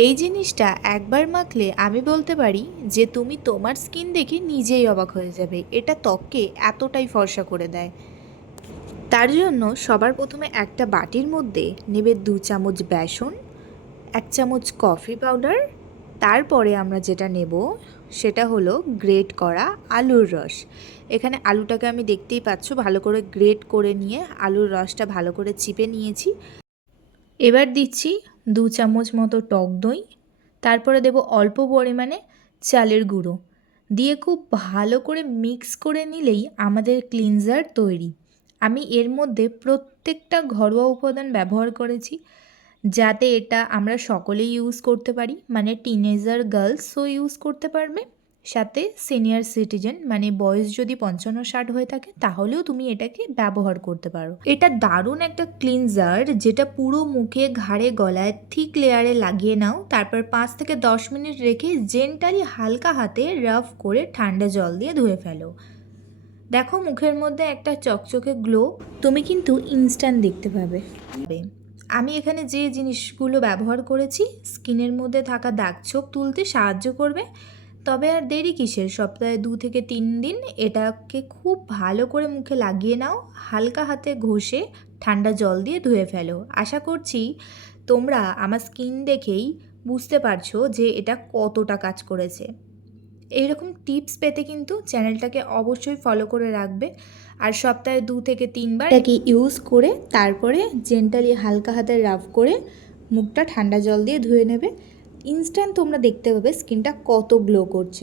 এই জিনিসটা একবার মাখলে আমি বলতে পারি যে তুমি তোমার স্কিন দেখে নিজেই অবাক হয়ে যাবে। এটা ত্বককে এতটাই ফর্সা করে দেয়। তার জন্য সবার প্রথমে একটা বাটির মধ্যে নেবে 2 চামচ বেসন, 1 চামচ কফি পাউডার। তারপরে আমরা যেটা নেব সেটা হলো গ্রেট করা আলুর রস। এখানে আলুটাকে আমি দেখতেই পাচ্ছ ভালো করে গ্রেট করে নিয়ে আলুর রসটা ভালো করে চিপে নিয়েছি। এবার দিচ্ছি 2 চামচ মতো টক দই। তারপরে দেব অল্প পরিমাণে চালের গুঁড়ো দিয়ে খুব ভালো করে মিক্স করে নিলেই আমাদের ক্লিনজার তৈরি। আমি এর মধ্যে প্রত্যেকটা ঘরোয়া উপাদান ব্যবহার করেছি যাতে এটা আমরা সকলেই ইউজ করতে পারি, মানে টিনেজার গার্লসও ইউজ করতে পারবে, সাথে সিনিয়র সিটিজেন মানে বয়স যদি 55-60 হয়ে থাকে তাহলেও তুমি এটাকে ব্যবহার করতে পারো। এটা দারুণ একটা ক্লিনজার যেটা পুরো মুখে, ঘাড়ে, গলায় থিক লেয়ারে লাগিয়ে নাও। তারপর 5 থেকে 10 মিনিট রেখে জেন্টালি হালকা হাতে রাফ করে ঠান্ডা জল দিয়ে ধুয়ে ফেলো। দেখো মুখের মধ্যে একটা চকচকে গ্লো তুমি কিন্তু ইনস্ট্যান্ট দেখতে পাবে। আমি এখানে যে জিনিসগুলো ব্যবহার করেছি স্কিনের মধ্যে থাকা দাগছোপ তুলতে সাহায্য করবে। তবে আর দেরি কিসের, সপ্তাহে 2 থেকে 3 দিন এটাকে খুব ভালো করে মুখে লাগিয়ে নাও, হালকা হাতে ঘষে ঠান্ডা জল দিয়ে ধুয়ে ফেলো। আশা করছি তোমরা আমার স্কিন দেখেই বুঝতে পারছো যে এটা কতটা কাজ করেছে। এইরকম টিপস পেতে কিন্তু চ্যানেলটাকে অবশ্যই ফলো করে রাখবে। আর সপ্তাহে 2 থেকে 3 বার এটাকে ইউজ করে তারপরে জেন্টালি হালকা হাতে রাব করে মুখটা ঠান্ডা জল দিয়ে ধুয়ে নেবে। ইনস্ট্যান্ট তোমরা দেখতে পাবে স্কিনটা কত গ্লো করছে।